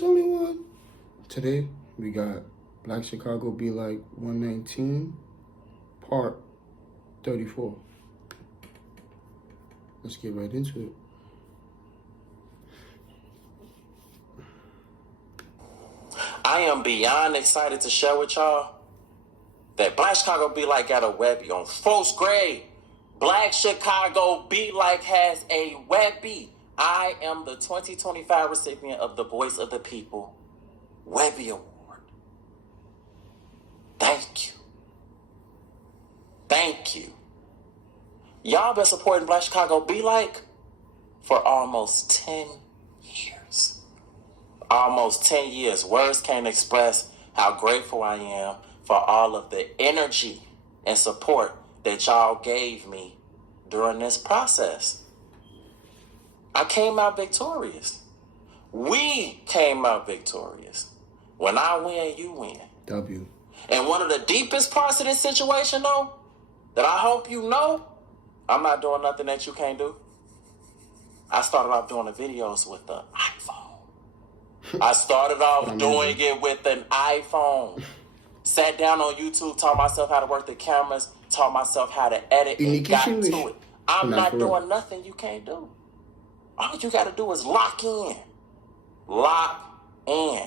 it's only one. Today, we got Black Chicago Be Like 119, part 34. Let's get right into it. I am beyond excited to share with y'all that Black Chicago Be Like got a Webby on first grade. Black Chicago Be Like has a Webby. I am the 2025 recipient of the Voice of the People Webby Award. Thank you. Thank you. Y'all been supporting Black Chicago Be Like for almost 10 years. Almost 10 years. Words can't express how grateful I am for all of the energy and support that y'all gave me during this process. I came out victorious. We came out victorious. When I win, you win. W. And one of the deepest parts of this situation, though, that I hope you know, I'm not doing nothing that you can't do. I started off doing the videos with the iPhone. I started off doing it with an iPhone. Sat down on YouTube, taught myself how to work the cameras, taught myself how to edit, and got to it. I'm not doing nothing you can't do. All you got to do is lock in. Lock in.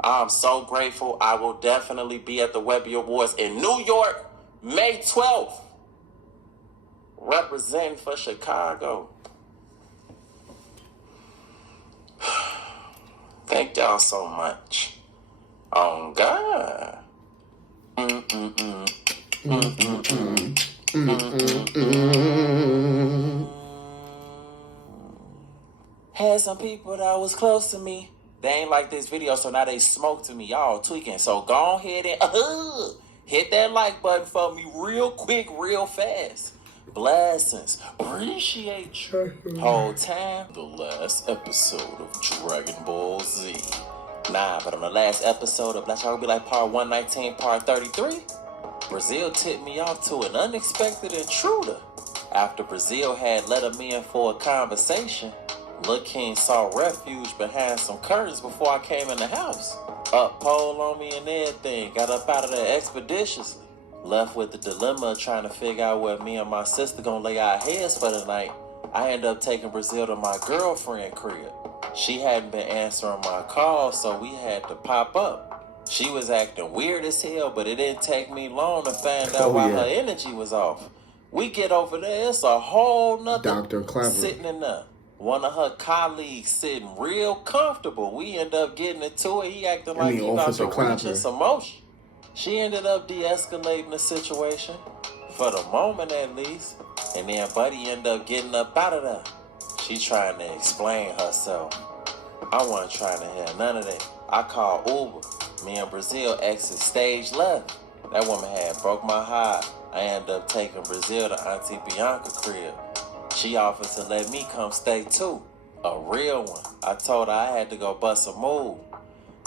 I'm so grateful. I will definitely be at the Webby Awards in New York, May 12th. Representing for Chicago. Thank y'all so much. Oh, God. Had some people that was close to me. They ain't like this video, so now they smoke to me. Y'all tweaking. So go ahead and hit that like button for me real quick, real fast. Blessings. Appreciate you. Whole time. The last episode of Dragon Ball Z. Nah, but on the last episode of Black Chicago Be Like part 119, part 33, Brazil tipped me off to an unexpected intruder. After Brazil had let him in for a conversation, Lil' King saw refuge behind some curtains before I came in the house. Up pole on me and everything. Got up out of there expeditiously. Left with the dilemma of trying to figure out where me and my sister gonna lay our heads for the night. I ended up taking Brazil to my girlfriend crib. She hadn't been answering my calls, so we had to pop up. She was acting weird as hell, but it didn't take me long to find out why her energy was off. We get over there, it's a whole nother Dr. Clapper sitting in there. One of her colleagues sitting real comfortable. We end up getting into it. He acting like he about to reach us emotion. She ended up de-escalating the situation, for the moment at least. And then Buddy ended up getting up out of there. She trying to explain herself. I wasn't trying to hear none of that. I called Uber. Me and Brazil exit stage left. That woman had broke my heart. I ended up taking Brazil to Auntie Bianca crib. She offered to let me come stay too. A real one. I told her I had to go bust a move.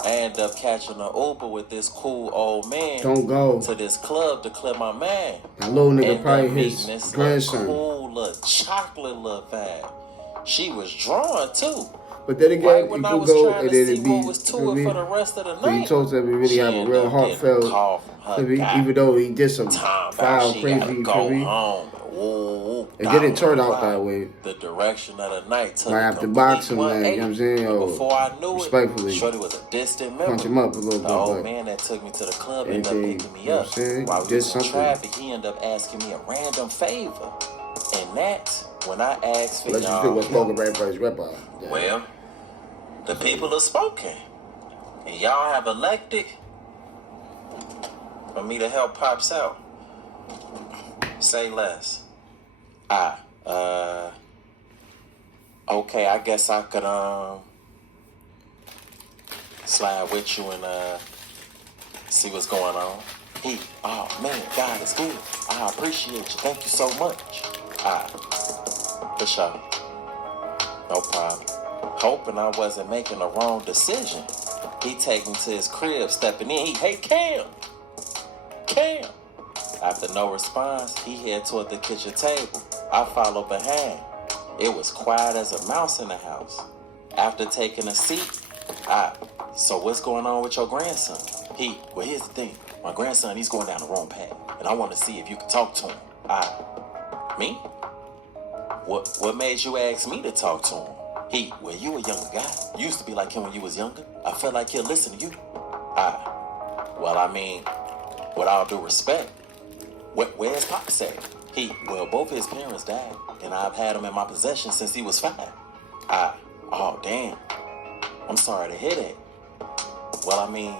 I ended up catching an Uber with this cool old man. Don't go to this club to clear my man. That little nigga probably his grandson. Cool little chocolate little vibe. She was drawn too. But then again, right you could go and then it be for the rest of the night. He told them we really have a real heartfelt. Even though he did some foul, crazy, it didn't turn out that way. The direction of the night took right after boxing, man, you know what I'm saying? Before I knew respectfully, Shorty was a distant member. Punch him up a little bit. The old man that took me to the club ended up picking me up. While we was in traffic, he ended up asking me a random favor. And that's when I asked for y'all. Let's just do what's spoken right for his rep out. Well, the people have spoken. And y'all have elected for me to help Pops out. Say less. Okay, I guess I could slide with you and see what's going on. Oh man, God is good. I appreciate you. Thank you so much. For sure. No problem. Hoping I wasn't making the wrong decision. He take me to his crib, stepping in. Hey, Cam. After no response, he head toward the kitchen table. I follow behind. It was quiet as a mouse in the house. After taking a seat, so what's going on with your grandson? Well, here's the thing. My grandson, he's going down the wrong path, and I want to see if you can talk to him. Me? What made you ask me to talk to him? Well, you a younger guy. You used to be like him when you was younger. I feel like he'll listen to you. Well, I mean, with all due respect, where's Pops at? Well, both his parents died, and I've had him in my possession since he was 5. Oh, damn. I'm sorry to hear that. Well, I mean,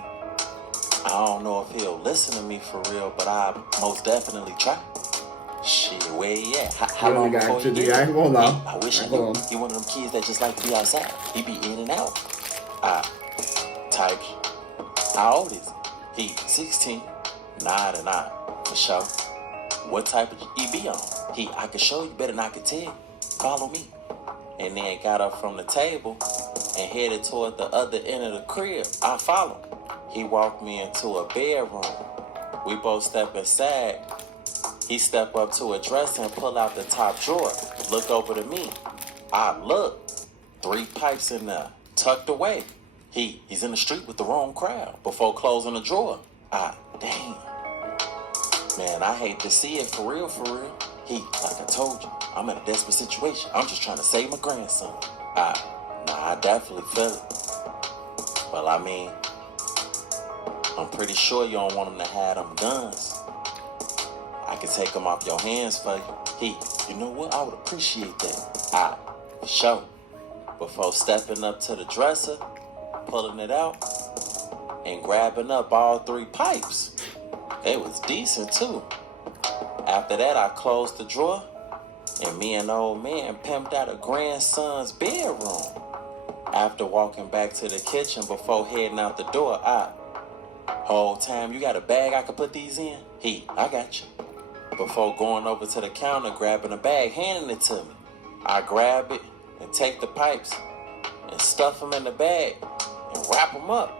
I don't know if he'll listen to me for real, but I most definitely try. Shit, where he at? How long before he get? I wish I knew. He one of them kids that just like to be outside. He be in and out. Types. How old is he? 16. Nah, for sure. What type of he be on? I can show you better than I can tell. Follow me. And then got up from the table and headed toward the other end of the crib. I followed. He walked me into a bedroom. We both step inside. He step up to a dresser and pull out the top drawer. Look over to me. I look. 3 pipes in there, tucked away. He's in the street with the wrong crowd before closing the drawer. Damn. Man, I hate to see it for real. Like I told you, I'm in a desperate situation. I'm just trying to save my grandson. I definitely feel it. Well, I mean, I'm pretty sure you don't want him to have them guns. I can take them off your hands for you. You know what? I would appreciate that. For sure. Before stepping up to the dresser, pulling it out, and grabbing up all 3 pipes. It was decent, too. After that, I closed the drawer, and me and the old man pimped out a grandson's bedroom. After walking back to the kitchen before heading out the door, whole time, you got a bag I could put these in? I got you. Before going over to the counter, grabbing a bag, handing it to me. I grab it and take the pipes and stuff them in the bag and wrap them up.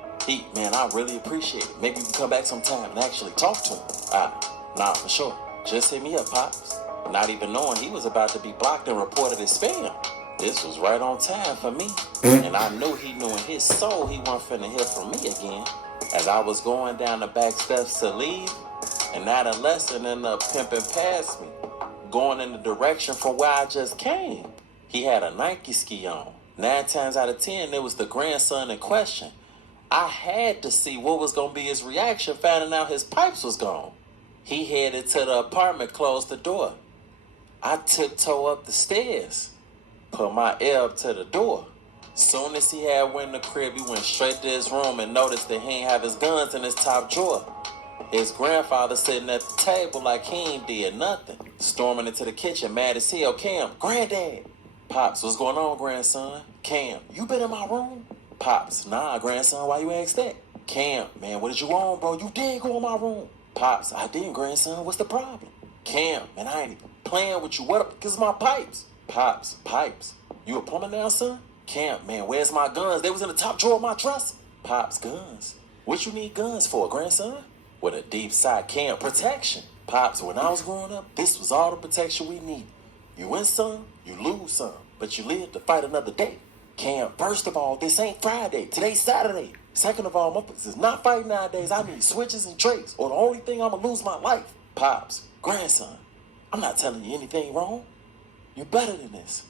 Man, I really appreciate it. Maybe we can come back sometime and actually talk to him. Nah, for sure. Just hit me up, Pops. Not even knowing he was about to be blocked and reported as spam. This was right on time for me. And I knew he knew in his soul he wasn't finna hear from me again. As I was going down the back steps to leave, an adolescent ended up pimping past me, going in the direction from where I just came. He had a Nike ski on. 9 times out of 10, it was the grandson in question. I had to see what was going to be his reaction finding out his pipes was gone. He headed to the apartment, closed the door. I tiptoe up the stairs, put my ear up to the door. Soon as he had went in the crib, he went straight to his room and noticed that he ain't have his guns in his top drawer. His grandfather sitting at the table like he ain't did nothing. Storming into the kitchen, mad as hell. Cam, Granddad. Pops, what's going on, grandson? Cam, you been in my room? Pops, nah, grandson, why you ask that? Cam, man, what did you want, bro? You did go in my room. Pops, I didn't, grandson. What's the problem? Cam, man, I ain't even playing with you. What up? Because my pipes. Pops, pipes. You a plumber now, son? Cam, man, where's my guns? They was in the top drawer of my dresser. Pops, guns. What you need guns for, grandson? With a deep sigh, Cam, protection. Pops, when I was growing up, this was all the protection we needed. You win some, you lose some, but you live to fight another day. Cam, first of all, this ain't Friday. Today's Saturday. Second of all, motherfuckers is not fighting nowadays. I need switches and trays, or the only thing I'ma lose my life. Pops, grandson, I'm not telling you anything wrong. You're better than this.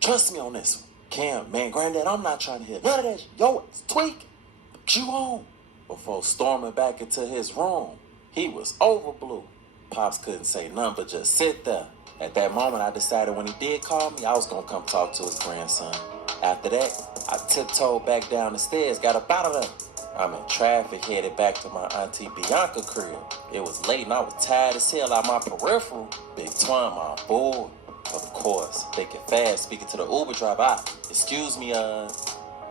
Trust me on this one. Cam, man, granddad, I'm not trying to hear none of that. Yo, it's tweak. Put you on. Before storming back into his room, he was overblew. Pops couldn't say nothing but just sit there. At that moment, I decided when he did call me, I was gonna come talk to his grandson. After that, I tiptoed back down the stairs, got up out of there. I'm in traffic, headed back to my auntie Bianca crib. It was late and I was tired as hell out my peripheral. Big Twine, my boy. Of course, thinking fast, speaking to the Uber driver. Excuse me,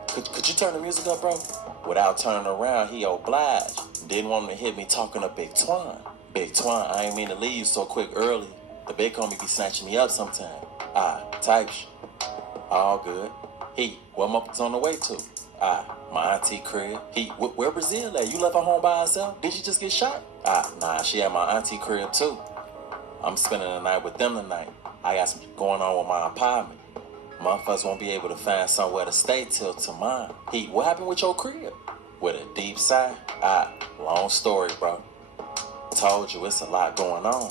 could you turn the music up, bro? Without turning around, he obliged. Didn't want him to hit me talking to Big Twine. Big Twine, I ain't mean to leave you so quick early. The big homie be snatching me up sometime. Type shit. All good. Where motherfuckers on the way to? My auntie crib. Where Brazil at? You left her home by herself? Did she just get shot? Nah, she at my auntie crib too. I'm spending the night with them tonight. I got some going on with my apartment. Motherfuckers won't be able to find somewhere to stay till tomorrow. What happened with your crib? With a deep sigh? Long story, bro. Told you it's a lot going on.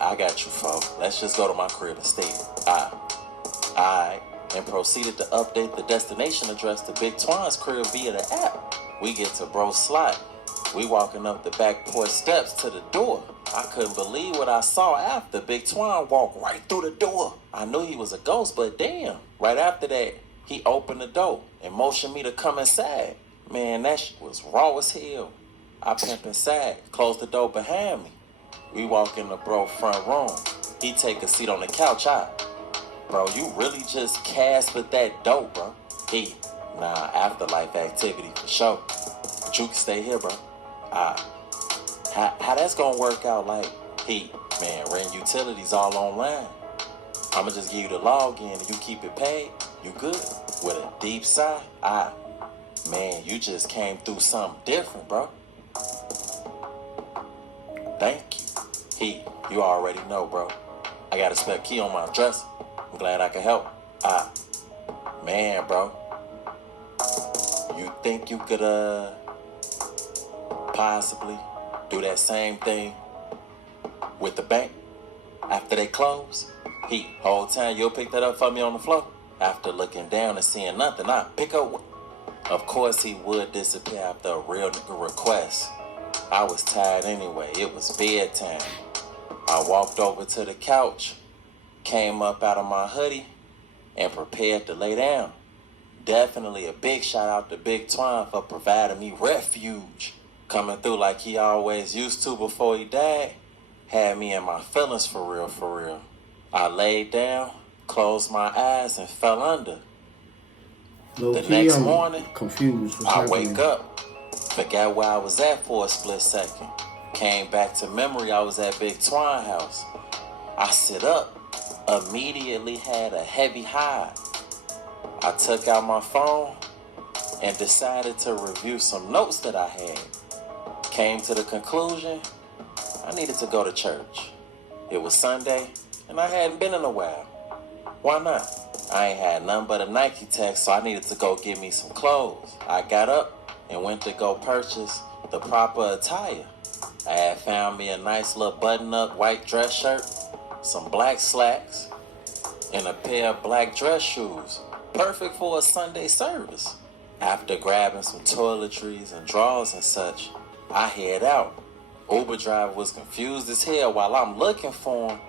I got you, folks. Let's just go to my crib instead. Alright. And proceeded to update the destination address to Big Twan's crib via the app. We get to Bro Slot. We walking up the back porch steps to the door. I couldn't believe what I saw after. Big Twan walked right through the door. I knew he was a ghost, but damn. Right after that, he opened the door and motioned me to come inside. Man, that shit was raw as hell. I pimp inside, closed the door behind me. We walk in the bro front room. He take a seat on the couch. Bro, you really just cast with that dope, bro. Afterlife activity for sure. But you can stay here, bro. How that's gonna work out? Like, rent utilities all online. I'ma just give you the login and you keep it paid. You good? With a deep sigh. Man, you just came through something different, bro. Thank you. You already know, bro. I got a spare key on my dresser. I'm glad I can help. Man, bro. You think you could, possibly do that same thing with the bank after they close? Whole time you'll pick that up for me on the floor? After looking down and seeing nothing, I pick up one. Of course he would disappear after a real nigga request. I was tired anyway. It was bedtime. I walked over to the couch, came up out of my hoodie, and prepared to lay down. Definitely a big shout out to Big Twan for providing me refuge. Coming through like he always used to before he died. Had me in my feelings for real, for real. I laid down, closed my eyes, and fell under. The next morning, confused. I wake up, forgot where I was at for a split second. Came back to memory, I was at Big Twan house. I sit up, immediately had a heavy high. I took out my phone and decided to review some notes that I had. Came to the conclusion, I needed to go to church. It was Sunday, and I hadn't been in a while. Why not? I ain't had nothing but a Nike tag, so I needed to go get me some clothes. I got up and went to go purchase the proper attire. I had found me a nice little button-up white dress shirt, some black slacks, and a pair of black dress shoes. Perfect for a Sunday service. After grabbing some toiletries and drawers and such, I head out. Uber driver was confused as hell. While I'm looking for him,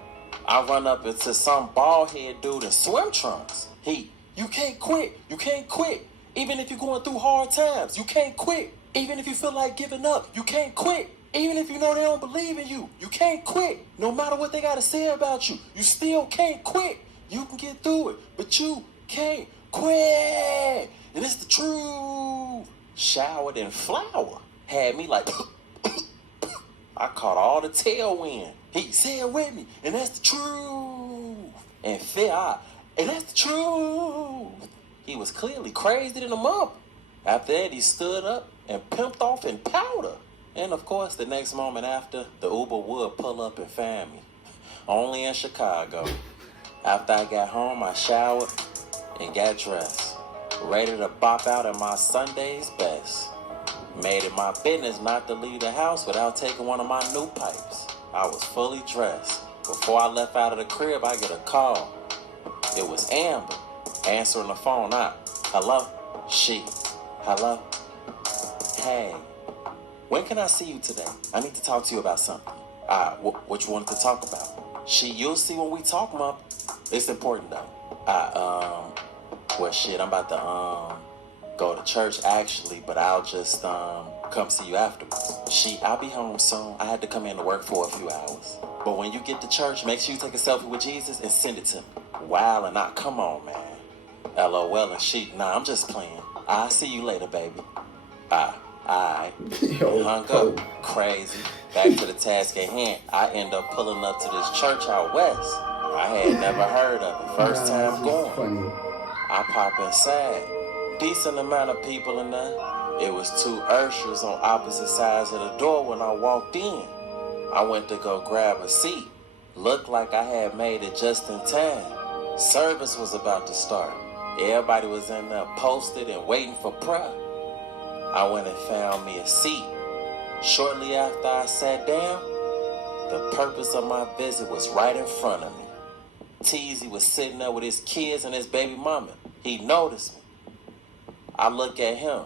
I run up into some bald head dude in swim trunks. You can't quit. You can't quit. Even if you're going through hard times, you can't quit. Even if you feel like giving up, you can't quit. Even if you know they don't believe in you, you can't quit. No matter what they got to say about you, you still can't quit. You can get through it, but you can't quit. And it's the truth. Showered in flour. Had me like, I caught all the tailwind. He said with me, and that's the truth. And and that's the truth. He was clearly crazed in a month. After that, he stood up and pimped off in powder. And of course, the next moment after, the Uber would pull up and find me. Only in Chicago. After I got home, I showered and got dressed. Ready to bop out in my Sunday's best. Made it my business not to leave the house without taking one of my new pipes. I was fully dressed. Before I left out of the crib, I get a call. It was Amber. Answering the phone. Hello? Hello? Hey. When can I see you today? I need to talk to you about something. What you wanted to talk about? You'll see when we talk, Mom. It's important though. I'm about to go to church actually, but I'll just come see you afterwards. I'll be home soon. I had to come in to work for a few hours. But when you get to church, make sure you take a selfie with Jesus and send it to me. Wow, and come on, man. LOL and I'm just playing. I'll see you later, baby. Alright. Hung up. Crazy. Back to the task at hand. I end up pulling up to this church out west. I had never heard of it. First time going. Funny. I pop inside. Decent amount of people in there. It was two ushers on opposite sides of the door when I walked in. I went to go grab a seat. Looked like I had made it just in time. Service was about to start. Everybody was in there posted and waiting for prayer. I went and found me a seat. Shortly after I sat down, the purpose of my visit was right in front of me. Teezy was sitting there with his kids and his baby mama. He noticed me. I look at him,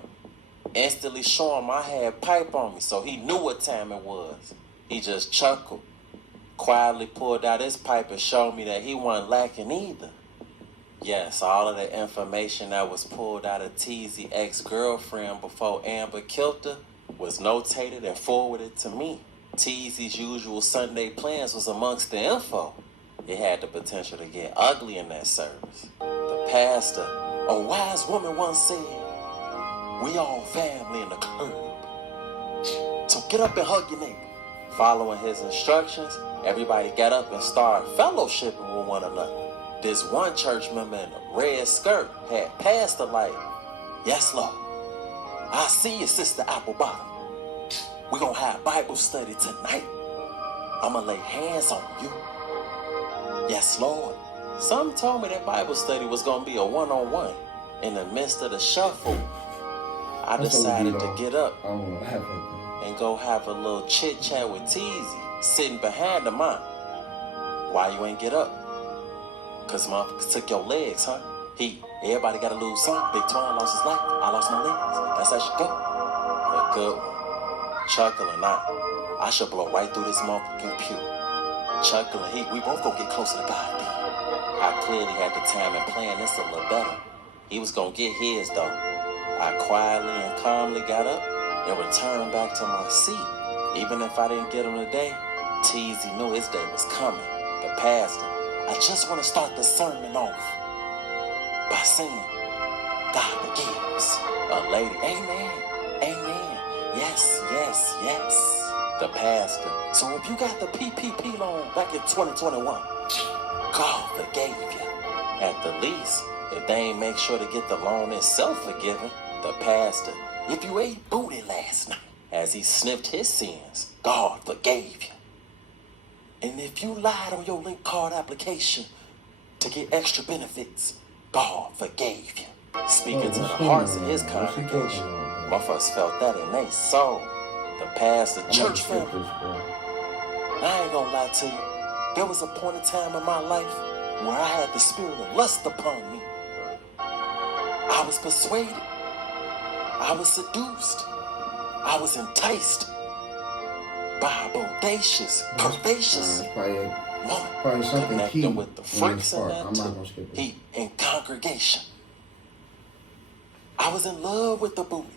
instantly showing him I had pipe on me, so he knew what time it was. He just chuckled, quietly pulled out his pipe and showed me that he wasn't lacking either. Yes, all of the information that was pulled out of Teezy's ex-girlfriend before Amber killed her was notated and forwarded to me. Teezy's usual Sunday plans was amongst the info. It had the potential to get ugly in that service. The pastor, a wise woman once said, "We all family in the club. So get up and hug your neighbor." Following his instructions, everybody got up and started fellowshipping with one another. This one church member in a red skirt had passed the light. "Yes, Lord. I see you, Sister Applebottom. We're going to have Bible study tonight. I'm going to lay hands on you." "Yes, Lord." Some told me that Bible study was going to be a one-on-one. In the midst of the shuffle, I decided to get up and go have a little chit-chat with Teezy, sitting behind the mom. "Why you ain't get up?" "Cause motherfuckers took your legs, huh? Everybody got to lose something. Big Twine lost his life. I lost my legs. That's how she go." A good one. Chuckling out. I should blow right through this motherfucking pew. Chuckling, we both gonna get closer to God then. I clearly had the time and plan this a little better. He was gonna get his though. I quietly and calmly got up and returned back to my seat. Even if I didn't get him today, Teezy knew his day was coming. The pastor, I just want to start the sermon off by saying, "God forgives." A lady, "Amen, amen, yes, yes, yes." The pastor, "So if you got the PPP loan back in 2021, God forgave you. At the least, if they ain't make sure to get the loan itself forgiven." The pastor, "If you ate booty last night," as he sniffed his sins, "God forgave you. And if you lied on your link card application to get extra benefits, God forgave you." Speaking to the hearts of his congregation, motherfuckers felt that in their soul. The pastor, church family, I ain't gonna lie to you. There was a point in time in my life where I had the spirit of lust upon me. I was persuaded. I was seduced. I was enticed by a bodacious, curvaceous woman connecting with the freaks in that too. Heat in congregation. I was in love with the booty.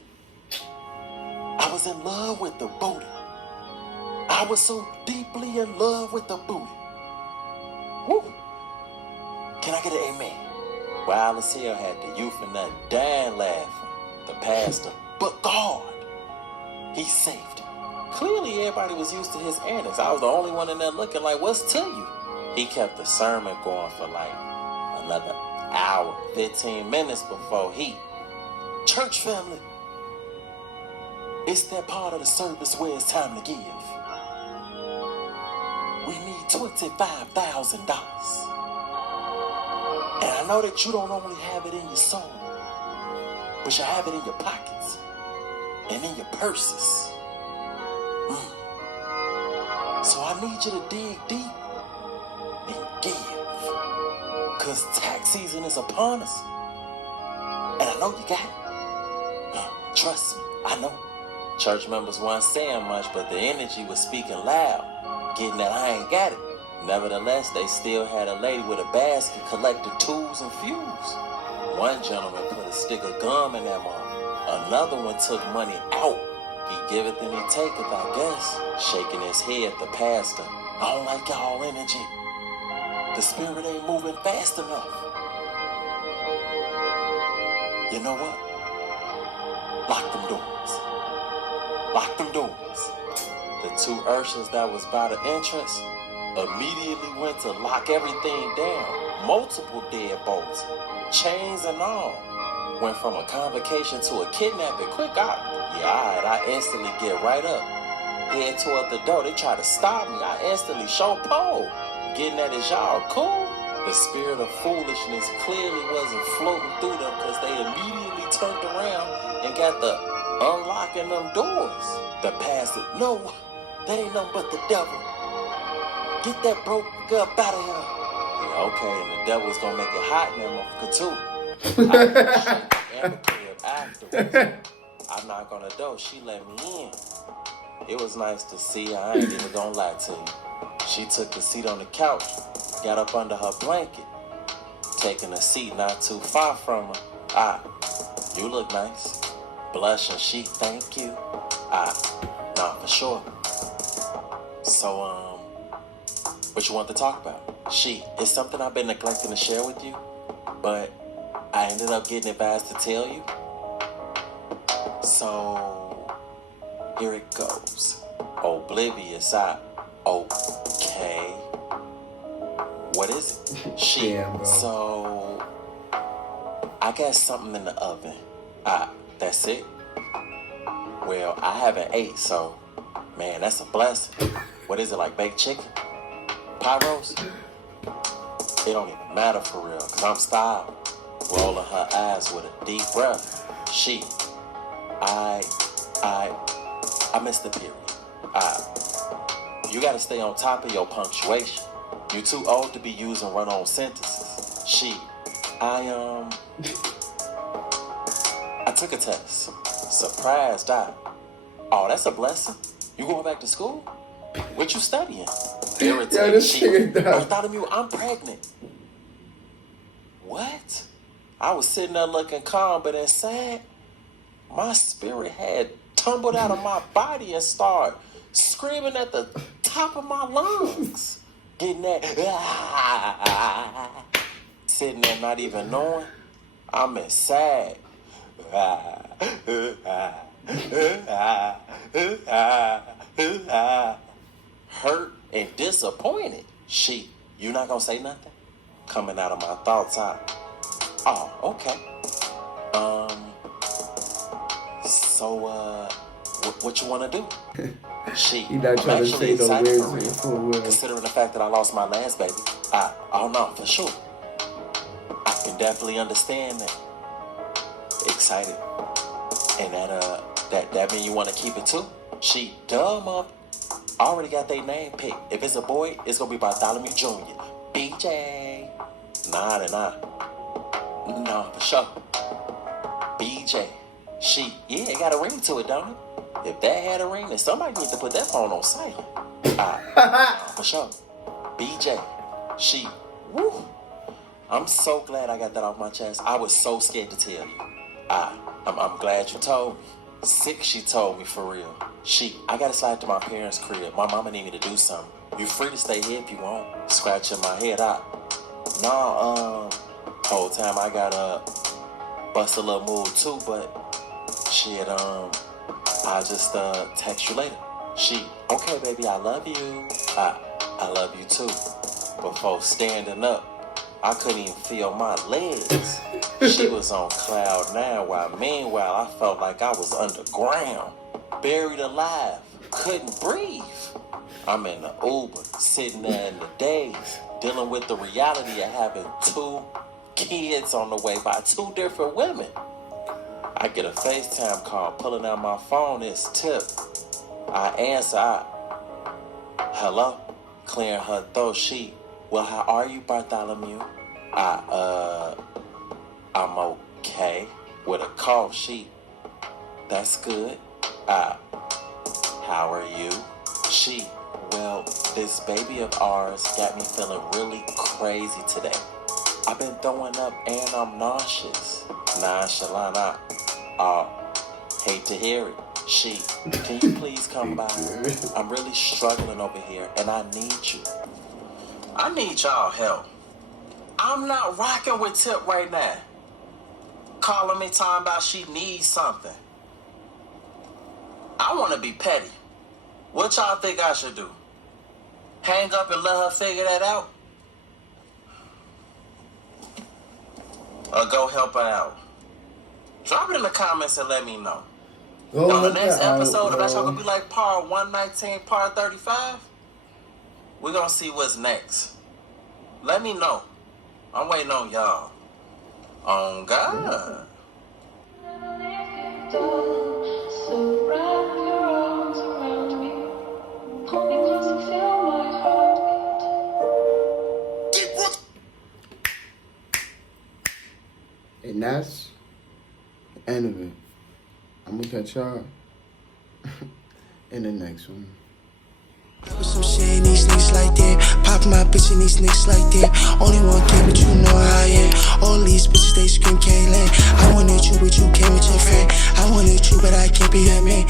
I was in love with the booty. I was so deeply in love with the booty. Woo! Can I get an amen? Wild as hell had the youth in that dying laughing. The pastor, "But God, he saved him." Clearly everybody was used to his antics. I was the only one in there looking like, "What's to you?" He kept the sermon going for like another hour, 15 minutes before church family, it's that part of the service where it's time to give. We need $25,000. And I know that you don't only have it in your soul, but you have it in your pockets and in your purses. So I need you to dig deep and give. Because tax season is upon us. And I know you got it. Trust me, I know. Church members weren't saying much, but the energy was speaking loud, getting that I ain't got it. Nevertheless, they still had a lady with a basket collecting tools and fuels. One gentleman put a stick of gum in that mom. Another one took money out. He giveth and he taketh, I guess. Shaking his head, the pastor, "I don't like y'all energy. The spirit ain't moving fast enough." You know what? Lock them doors. Lock them doors. The two Urshas that was by the entrance immediately went to lock everything down. Multiple deadbolts, chains and all. Went from a convocation to a kidnapping. Quick out. I instantly get right up. Head toward the door. They try to stop me. I instantly show pole. Getting at is y'all cool? The spirit of foolishness clearly wasn't floating through them because they immediately turned around and got the unlocking them doors. The pastor, no, that ain't nothing but the devil. Get that broke up out of here. Yeah, okay, and the devil's gonna make it hot in that motherfucker too. I went straight to Amber crib afterwards. I knocked on the door, she let me in. It was nice to see her, I ain't even gonna lie to you. She took a seat on the couch, got up under her blanket, taking a seat not too far from her. You look nice. Blush and chic, thank you. Nah, for sure. So, what you want to talk about? It's something I've been neglecting to share with you, but I ended up getting advised to tell you. So, here it goes. Oblivious, okay. What is it? Yeah, so, I got something in the oven. That's it? Well, I haven't ate, so, man, that's a blessing. What is it, like baked chicken? Pot roast? It don't even matter for real, because I'm styled. Rolling her eyes with a deep breath. I missed the period. You gotta stay on top of your punctuation. You too old to be using run-on sentences. I took a test. Surprised, Oh, that's a blessing. You going back to school? What you studying? Irritated. Bartholomew, I'm pregnant. What? I was sitting there looking calm, but inside, my spirit had tumbled out of my body and started screaming at the top of my lungs. Getting that, sitting there not even knowing I'm inside. Hurt and disappointed. You not gonna say nothing? Coming out of my thoughts out. Oh, okay. So, what you wanna do? You not trying to say no words for real. Considering the fact that I lost my last baby. Oh no, for sure. I can definitely understand that. Excited. And that mean you wanna keep it too? Dumb up. I already got their name picked. If it's a boy, it's gonna be Bartholomew Jr. BJ. Nah. No, for sure. BJ. Yeah, it got a ring to it, don't it? If that had a ring, then somebody needs to put that phone on silent. For sure. BJ. Woo. I'm so glad I got that off my chest. I was so scared to tell you. I'm glad you told me. Sick, she told me for real. I gotta slide to my parents' crib. My mama need me to do something. You free to stay here if you want. Scratching my head out. Whole time I gotta bust a little move too, but I just text you later. Okay, baby, I love you. I love you too. Before standing up, I couldn't even feel my legs. She was on cloud 9, while meanwhile I felt like I was underground, buried alive, couldn't breathe. I'm in the Uber, sitting there in the daze, dealing with the reality of having 2 kids on the way by 2 different women. I get a FaceTime call, pulling out my phone, it's Tip. I answer, hello, clearing her throat. Well, how are you, Bartholomew? I'm okay. With a cough. That's good. How are you? Well, this baby of ours got me feeling really crazy today. I've been throwing up and I'm nauseous. Nonchalant. Hate to hear it. Can you please come by? I'm really struggling over here and I need you. I need y'all help. I'm not rocking with Tip right now. Calling me talking about she needs something. I want to be petty. What y'all think I should do? Hang up and let her figure that out? Or go help her out? Drop it in the comments and let me know. On the next episode, if that's going to be like part 119, part 35, we're going to see what's next. Let me know. I'm waiting on y'all. On God. So wrap your arms around me. Hold me close and feel my heartbeat. And that's the end of it. I'm gonna catch y'all in the next one. Put some shit in these niggas like that. Pop my bitch in these niggas like that. Only one game, but you know how I am. All these bitches, they scream K-Land. I wanted you, but you came with your friend. I wanted you, but I can't be that man.